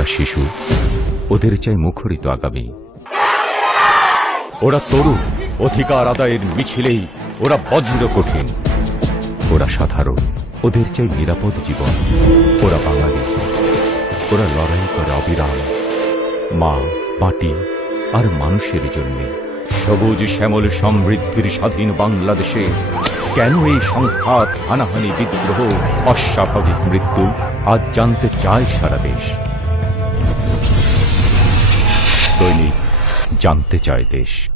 ওরা শিশু, ওদের চাই মুখরিত আগামী। ওরা তরুণ, অধিকার আদায়ের মিছিলেই ওরা বজ্র কঠিন। ওরা সাধারণ, ওদের চাই নিরাপদ জীবন। ওরা বাঙালি, ওরা লড়াই করে অবিরাম মা, মাটি আর মানুষের জন্যে। সবুজ শ্যামল সমৃদ্ধির স্বাধীন বাংলাদেশে কেন এই সংঘাত, হানাহানি, বিদ্রোহ, অস্বাভাবিক মৃত্যু আজ জানতে চায় সারা দেশ। দৈনিক জানতে চায় দেশ।